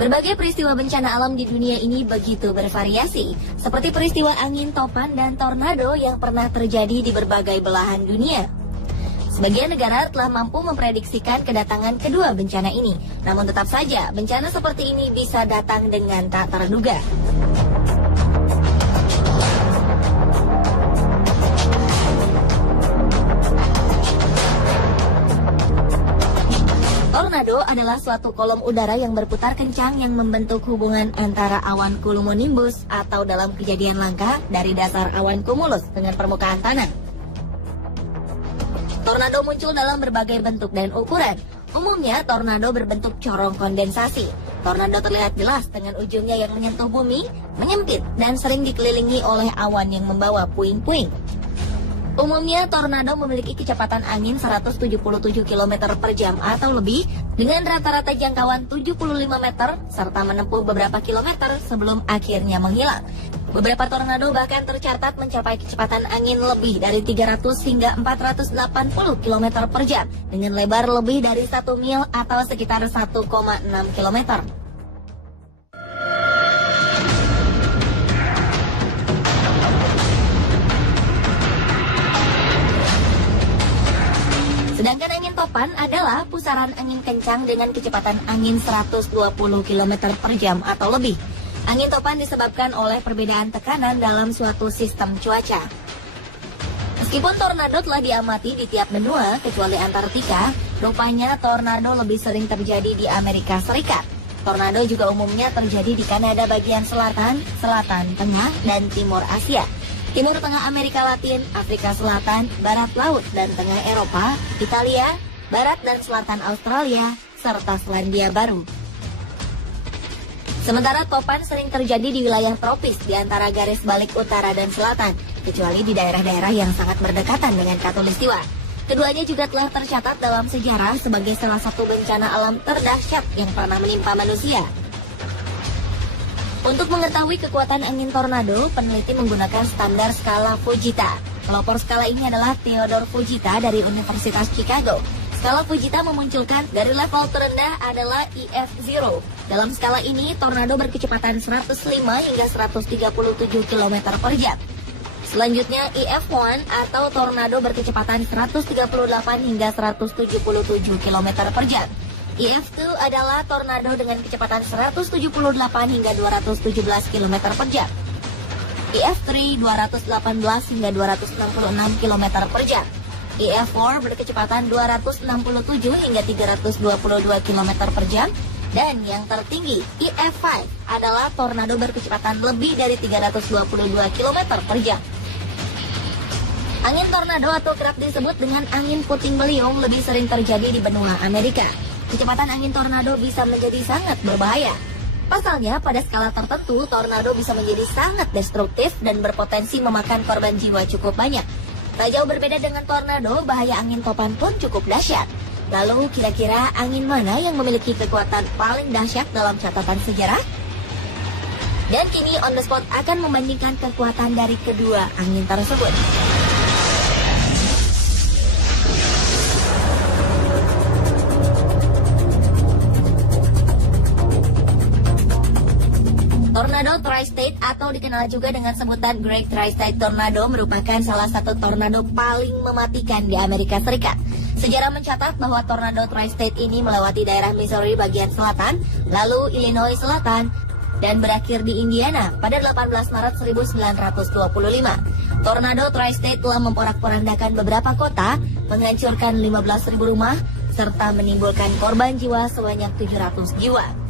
Berbagai peristiwa bencana alam di dunia ini begitu bervariasi, seperti peristiwa angin topan dan tornado yang pernah terjadi di berbagai belahan dunia. Sebagian negara telah mampu memprediksikan kedatangan kedua bencana ini, namun tetap saja bencana seperti ini bisa datang dengan tak terduga. Tornado adalah suatu kolom udara yang berputar kencang yang membentuk hubungan antara awan cumulonimbus atau dalam kejadian langka dari dasar awan cumulus dengan permukaan tanah. Tornado muncul dalam berbagai bentuk dan ukuran. Umumnya tornado berbentuk corong kondensasi. Tornado terlihat jelas dengan ujungnya yang menyentuh bumi, menyempit dan sering dikelilingi oleh awan yang membawa puing-puing. Umumnya, tornado memiliki kecepatan angin 177 km per jam atau lebih dengan rata-rata jangkauan 75 meter serta menempuh beberapa kilometer sebelum akhirnya menghilang. Beberapa tornado bahkan tercatat mencapai kecepatan angin lebih dari 300 hingga 480 km per jam dengan lebar lebih dari 1 mil atau sekitar 1,6 km. Sedangkan angin topan adalah pusaran angin kencang dengan kecepatan angin 120 km per jam atau lebih. Angin topan disebabkan oleh perbedaan tekanan dalam suatu sistem cuaca. Meskipun tornado telah diamati di tiap benua kecuali Antartika, rupanya tornado lebih sering terjadi di Amerika Serikat. Tornado juga umumnya terjadi di Kanada bagian selatan, selatan tengah, dan timur Asia. Timur Tengah Amerika Latin, Afrika Selatan, Barat Laut dan Tengah Eropa, Italia, Barat dan Selatan Australia, serta Selandia Baru. Sementara topan sering terjadi di wilayah tropis di antara garis balik utara dan selatan, kecuali di daerah-daerah yang sangat berdekatan dengan Khatulistiwa. Keduanya juga telah tercatat dalam sejarah sebagai salah satu bencana alam terdahsyat yang pernah menimpa manusia. Untuk mengetahui kekuatan angin tornado, peneliti menggunakan standar skala Fujita. Pelopor skala ini adalah Theodore Fujita dari Universitas Chicago. Skala Fujita memunculkan dari level terendah adalah EF0. Dalam skala ini, tornado berkecepatan 105 hingga 137 km per jam. Selanjutnya EF1 atau tornado berkecepatan 138 hingga 177 km per jam. EF2 adalah tornado dengan kecepatan 178 hingga 217 km per jam. EF3 218 hingga 266 km per jam. EF4 berkecepatan 267 hingga 322 km per jam. Dan yang tertinggi, EF5 adalah tornado berkecepatan lebih dari 322 km per jam. Angin tornado atau kerap disebut dengan angin puting beliung lebih sering terjadi di benua Amerika. Kecepatan angin tornado bisa menjadi sangat berbahaya. Pasalnya, pada skala tertentu, tornado bisa menjadi sangat destruktif dan berpotensi memakan korban jiwa cukup banyak. Tak jauh berbeda dengan tornado, bahaya angin topan pun cukup dahsyat. Lalu, kira-kira angin mana yang memiliki kekuatan paling dahsyat dalam catatan sejarah? Dan kini On The Spot akan membandingkan kekuatan dari kedua angin tersebut. Tornado Tri-State atau dikenal juga dengan sebutan Great Tri-State Tornado merupakan salah satu tornado paling mematikan di Amerika Serikat. Sejarah mencatat bahwa tornado Tri-State ini melewati daerah Missouri bagian selatan, lalu Illinois Selatan, dan berakhir di Indiana pada 18 Maret 1925. Tornado Tri-State telah memporak-porandakan beberapa kota, menghancurkan 15.000 rumah, serta menimbulkan korban jiwa sebanyak 700 jiwa.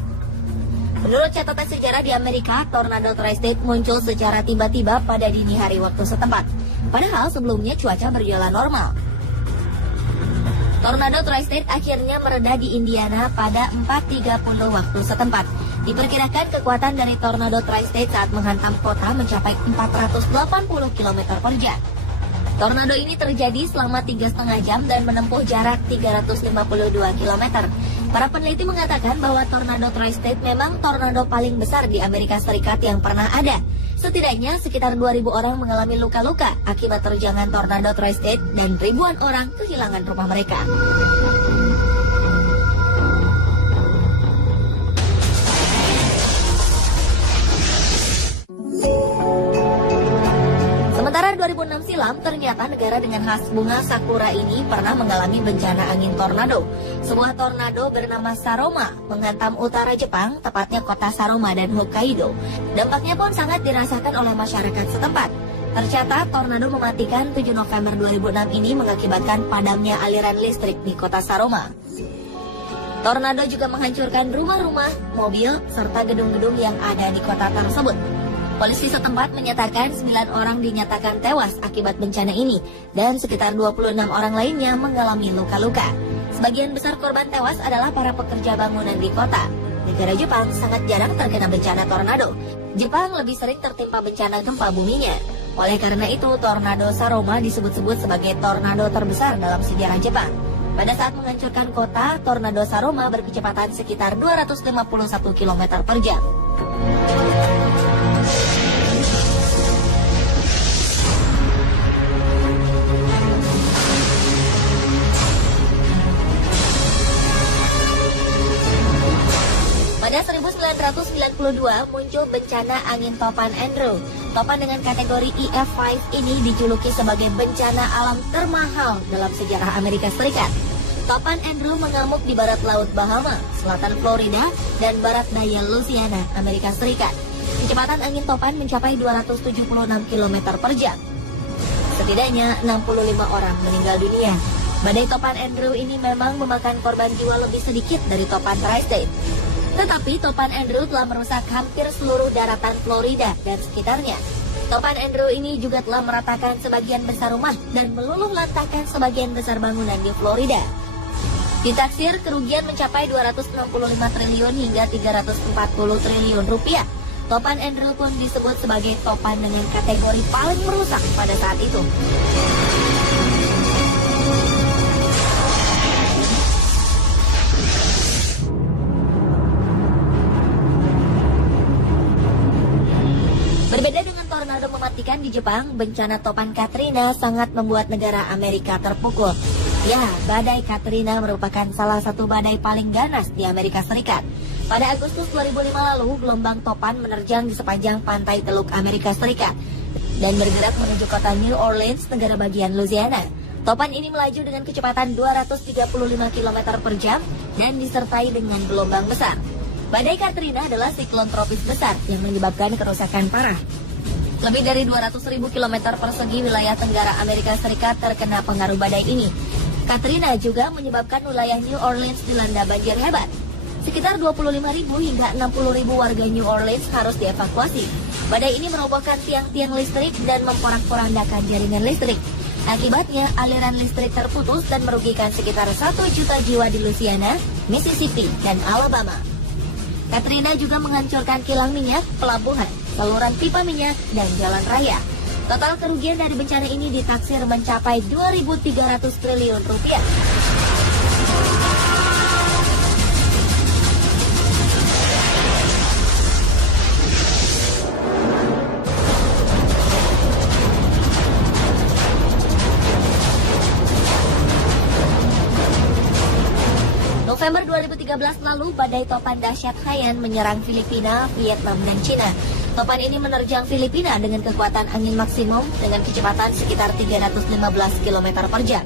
Menurut catatan sejarah di Amerika, tornado Tri-State muncul secara tiba-tiba pada dini hari waktu setempat. Padahal sebelumnya cuaca berjalan normal. Tornado Tri-State akhirnya mereda di Indiana pada 4.30 waktu setempat. Diperkirakan kekuatan dari tornado Tri-State saat menghantam kota mencapai 480 km per jam. Tornado ini terjadi selama 3,5 jam dan menempuh jarak 352 km. Para peneliti mengatakan bahwa tornado Tri-State memang tornado paling besar di Amerika Serikat yang pernah ada. Setidaknya sekitar 2.000 orang mengalami luka-luka akibat terjangan tornado Tri-State dan ribuan orang kehilangan rumah mereka. 2006 silam, ternyata negara dengan khas bunga sakura ini pernah mengalami bencana angin tornado. Sebuah tornado bernama Saroma menghantam utara Jepang, tepatnya kota Saroma dan Hokkaido. Dampaknya pun sangat dirasakan oleh masyarakat setempat. Tercatat, tornado mematikan 7 November 2006 ini mengakibatkan padamnya aliran listrik di kota Saroma. Tornado juga menghancurkan rumah-rumah, mobil, serta gedung-gedung yang ada di kota tersebut. Polisi setempat menyatakan 9 orang dinyatakan tewas akibat bencana ini dan sekitar 26 orang lainnya mengalami luka-luka. Sebagian besar korban tewas adalah para pekerja bangunan di kota. Negara Jepang sangat jarang terkena bencana tornado. Jepang lebih sering tertimpa bencana gempa buminya. Oleh karena itu, tornado Saroma disebut-sebut sebagai tornado terbesar dalam sejarah Jepang. Pada saat menghancurkan kota, tornado Saroma berkecepatan sekitar 251 km per jam. Pada 1992 muncul bencana angin topan Andrew. Topan dengan kategori EF5 ini dijuluki sebagai bencana alam termahal dalam sejarah Amerika Serikat. Topan Andrew mengamuk di barat laut Bahama, selatan Florida, dan barat daya Louisiana, Amerika Serikat. Kecepatan angin topan mencapai 276 km per jam. Setidaknya 65 orang meninggal dunia. Badai topan Andrew ini memang memakan korban jiwa lebih sedikit dari topan Tri-State. Tetapi topan Andrew telah merusak hampir seluruh daratan Florida dan sekitarnya. Topan Andrew ini juga telah meratakan sebagian besar rumah dan meluluh lantakan sebagian besar bangunan di Florida. Ditaksir kerugian mencapai 265 triliun hingga 340 triliun rupiah. Topan Andrew pun disebut sebagai topan dengan kategori paling merusak pada saat itu. Berbeda dengan tornado mematikan di Jepang, bencana topan Katrina sangat membuat negara Amerika terpukul. Ya, badai Katrina merupakan salah satu badai paling ganas di Amerika Serikat. Pada Agustus 2005 lalu, gelombang topan menerjang di sepanjang pantai Teluk Amerika Serikat dan bergerak menuju kota New Orleans, negara bagian Louisiana. Topan ini melaju dengan kecepatan 235 km per jam dan disertai dengan gelombang besar. Badai Katrina adalah siklon tropis besar yang menyebabkan kerusakan parah. Lebih dari 200.000 km persegi wilayah tenggara Amerika Serikat terkena pengaruh badai ini. Katrina juga menyebabkan wilayah New Orleans dilanda banjir hebat. Sekitar 25.000 hingga 60.000 warga New Orleans harus dievakuasi. Badai ini merobohkan tiang-tiang listrik dan memporak-porandakan jaringan listrik. Akibatnya, aliran listrik terputus dan merugikan sekitar 1 juta jiwa di Louisiana, Mississippi, dan Alabama. Katrina juga menghancurkan kilang minyak, pelabuhan, saluran pipa minyak, dan jalan raya. Total kerugian dari bencana ini ditaksir mencapai 2.300 triliun rupiah. November 2013 lalu, badai topan dahsyat Haiyan menyerang Filipina, Vietnam, dan Cina. Topan ini menerjang Filipina dengan kekuatan angin maksimum dengan kecepatan sekitar 315 km per jam.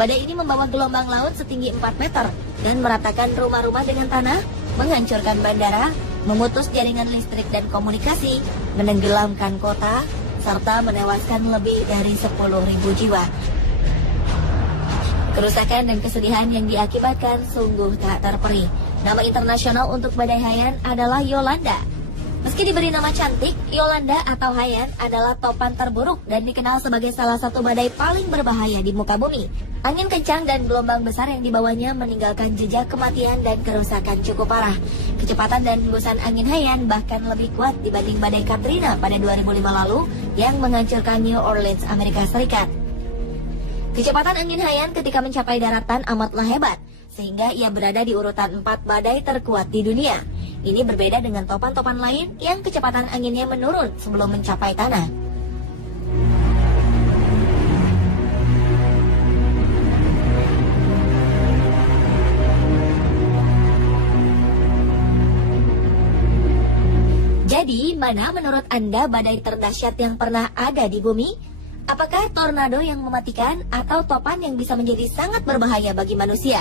Badai ini membawa gelombang laut setinggi 4 meter dan meratakan rumah-rumah dengan tanah, menghancurkan bandara, memutus jaringan listrik dan komunikasi, menenggelamkan kota, serta menewaskan lebih dari 10.000 jiwa. Kerusakan dan kesedihan yang diakibatkan sungguh tak terperi. Nama internasional untuk badai Haiyan adalah Yolanda. Meski diberi nama cantik, Yolanda atau Haiyan adalah topan terburuk dan dikenal sebagai salah satu badai paling berbahaya di muka bumi. Angin kencang dan gelombang besar yang dibawanya meninggalkan jejak kematian dan kerusakan cukup parah. Kecepatan dan hembusan angin Haiyan bahkan lebih kuat dibanding badai Katrina pada 2005 lalu yang menghancurkan New Orleans, Amerika Serikat. Kecepatan angin Haiyan ketika mencapai daratan amatlah hebat, sehingga ia berada di urutan 4 badai terkuat di dunia. Ini berbeda dengan topan-topan lain yang kecepatan anginnya menurun sebelum mencapai tanah. Jadi, mana menurut Anda badai terdahsyat yang pernah ada di bumi? Apakah tornado yang mematikan atau topan yang bisa menjadi sangat berbahaya bagi manusia?